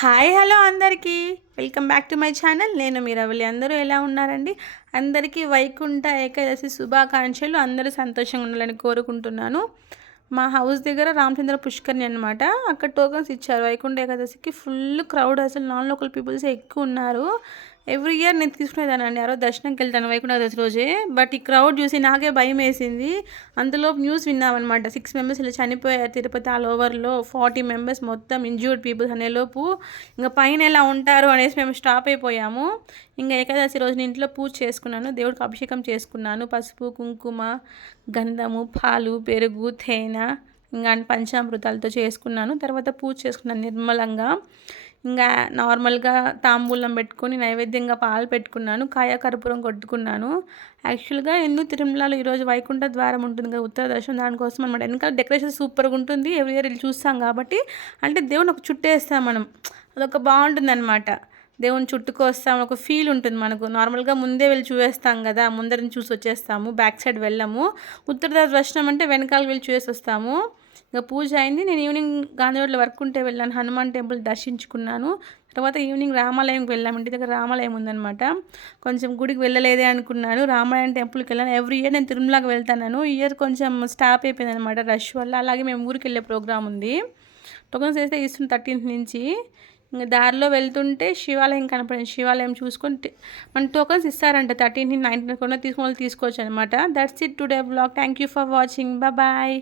Hi hello అందరికీ welcome back to my channel. నేను మీ రవలి. అందరూ ఎలా ఉన్నారండి? అందరికీ వైకుంఠ ఏకాదశి శుభాకాంక్షలు. అందరూ సంతోషంగా ఉండాలని కోరుకుంటున్నాను. మా హౌస్ దగ్గర రామచంద్ర పుష్కర్ని అనమాట. అక్కడ టోకన్స్ ఇచ్చారు వైకుంఠ ఏకాదశికి. ఫుల్ క్రౌడ్, అసలు నాన్ లోకల్ పీపుల్స్ ఎక్కువ ఉన్నారు. ఎవ్రీ ఇయర్ నేను తీసుకునేదానండి. ఆ రోజు దర్శనంకి వెళ్తాను వైకుంఠ ఏకాదశి రోజే. బట్ ఈ క్రౌడ్ చూసి నాకే భయం వేసింది. అంతలోపు న్యూస్ విన్నామన్నమాట, 6 మెంబర్స్ ఇలా చనిపోయారు తిరుపతి ఆల్ ఓవర్లో. 40 మెంబర్స్ మొత్తం ఇంజ్యూర్డ్ పీపుల్స్ అనేలోపు ఇంకా పైన ఎలా ఉంటారు అనేసి మేము స్టాప్ అయిపోయాము. ఇంకా ఏకాదశి రోజున ఇంట్లో పూజ చేసుకున్నాను, దేవుడికి అభిషేకం చేసుకున్నాను. పసుపు, కుంకుమ, గంధము, పాలు, పెరుగు, తేనె ఇంకా పంచామృతాలతో చేసుకున్నాను. తర్వాత పూజ చేసుకున్నాను నిర్మలంగా. ఇంకా నార్మల్గా తాంబూలం పెట్టుకొని నైవేద్యంగా పాలు పెట్టుకున్నాను, కాయ కర్పూరం కొట్టుకున్నాను. యాక్చువల్గా ఎందుకు తిరుమలలో ఈరోజు వైకుంఠ ద్వారం ఉంటుంది కదా, ఉత్తర దర్శనం, దానికోసం అనమాట. వెనకాల డెకరేషన్ సూపర్గా ఉంటుంది. ఎవ్రీ ఇయర్ వెళ్ళి చూస్తాం కాబట్టి, అంటే దేవుని ఒక చుట్టేస్తాం మనం, అదొక బాగుంటుంది అనమాట. దేవుని చుట్టుకొస్తాం, ఒక ఫీల్ ఉంటుంది మనకు. నార్మల్గా ముందే వెళ్ళి చూసేస్తాం కదా, ముందరిని చూసి వచ్చేస్తాము, బ్యాక్ సైడ్ వెళ్ళము. ఉత్తర దర్శనం అంటే వెనకాలకి వెళ్ళి చూసి వస్తాము. ఇంకా పూజ అయింది. నేను ఈవినింగ్ గాంధీ రోడ్లో వర్క్ ఉంటే వెళ్ళాను, హనుమాన్ టెంపుల్ దర్శించుకున్నాను. తర్వాత ఈవినింగ్ రామాలయంకి వెళ్ళాము. ఇంటి దగ్గర రామాలయం ఉందన్నమాట. కొంచెం గుడికి వెళ్ళలేదే అనుకున్నాను, రామాలయం టెంపుల్కి వెళ్ళాను. ఎవ్రీ ఇయర్ నేను తిరుమలకి వెళ్తాను. ఈ ఇయర్ కొంచెం స్టాప్ అయిపోయింది అనమాట రష్ వల్ల. అలాగే మేము ఊరికి వెళ్ళే ప్రోగ్రామ్ ఉంది. టోకన్స్ వేస్తే ఇస్తుంది 13th నుంచి. ఇంకా దారిలో వెళ్తుంటే శివాలయం కనపడింది. శివాలయం చూసుకొని మన టోకన్స్ ఇస్తారంట 13th 19th కూడా తీసుకొని తీసుకోవచ్చు అనమాట. That's it today blog. Thank you for watching. Bye.